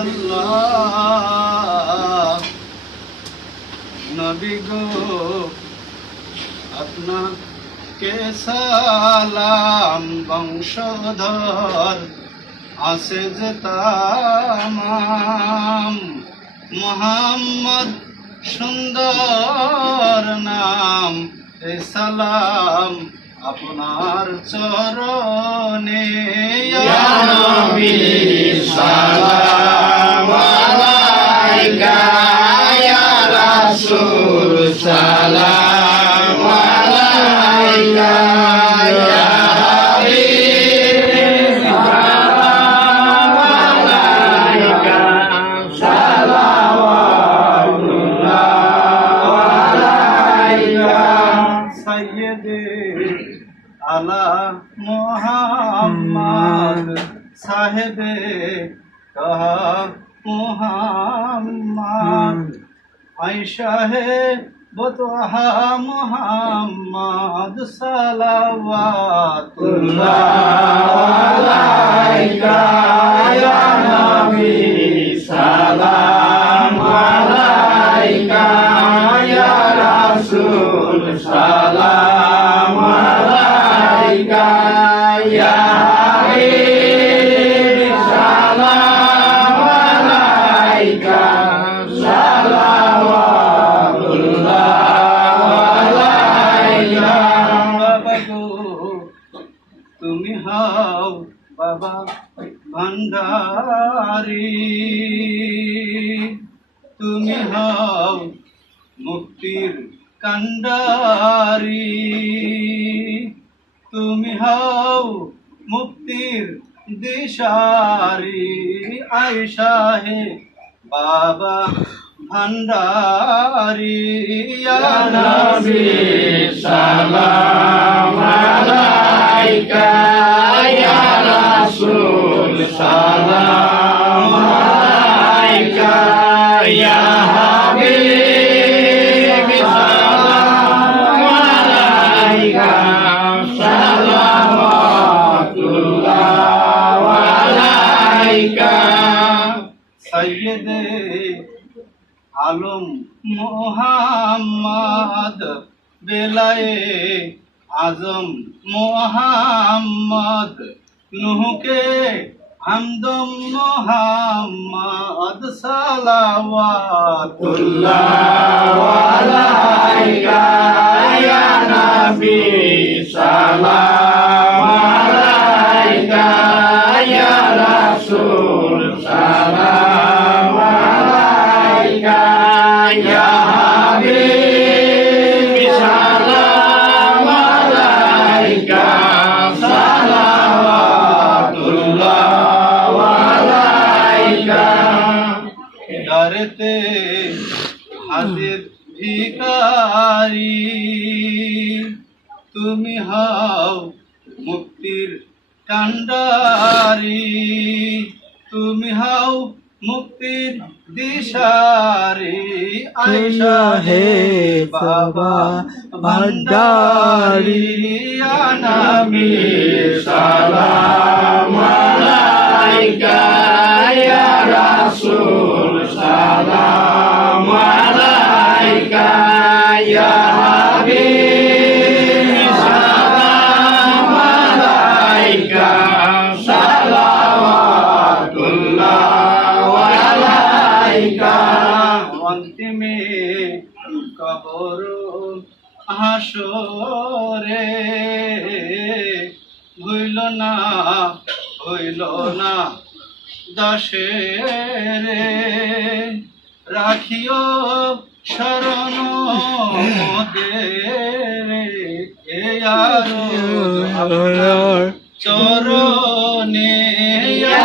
আল্লাহ। নবী গো আপনাকে সালাম বংশধর আসে যে তামাম। মোহাম্মদ সুন্দর নাম এ সালাম আপনার চরণে সালাম আলাইকা ইয়া আলা মোহাম্মদ সাহেবে কাহা মোহাম্মদ আইসাহে বতহা মোহাম্মদ সালাওয়াতুল্লাহ। আলাইকা ইয়া নবী তুমি হও বাবা ভান্ডারি। তুমি হও মুক্তির কান্ডারি তুমি হও মুক্তির দিশারি আয়সা হে বাবা ভান্ডারি। সালাম আলাইকা। সাইয়্যিদে আলম মোহাম্মদ বেলায়ে আজম মোহাম্মদ নুহকে হামদম মোহাম্মদ সালাওয়াতুল্লাহ। আলাইকা ইয়া নবী সালাম। ডরতে হাজির ভিকারি তুমি হও মুক্তির কান্ডারি তুমি হও মুক্তির দিশারি আয়সা হে বাবা ভান্ডারি আনামি সালাম আলাইকা ইয়া রাসূল সালাম আলাইকা ইয়া হাসরে ভুইল না হইল না দশে রে। রাখিও শরণ দে রে। এ আর চরণে ইয়া